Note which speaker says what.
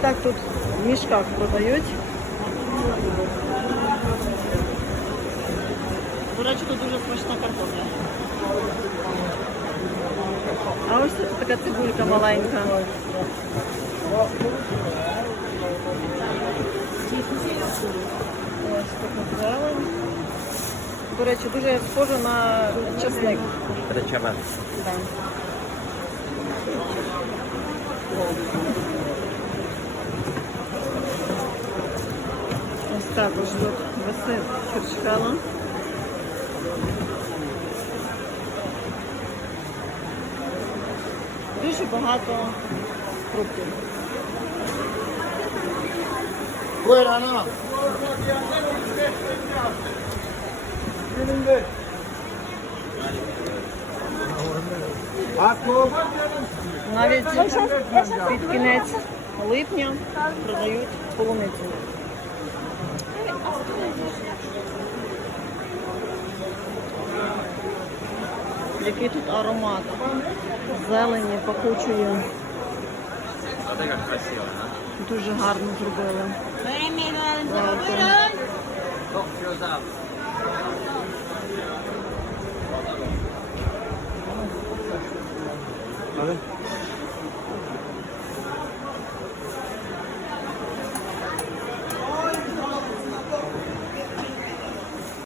Speaker 1: так тут в мішках продають. До речі, тут дуже смачна картопля. А ось тут така цибулька маленька. До речі, дуже схоже на часник.
Speaker 2: Речове.
Speaker 1: Да. Також тут висить черчкала. Дуже багато фруктів.
Speaker 2: No.
Speaker 1: Навіть під кінець липня продають полуницю. Який тут аромат зелені, пахучої. Дуже гарно зробили.
Speaker 2: Там?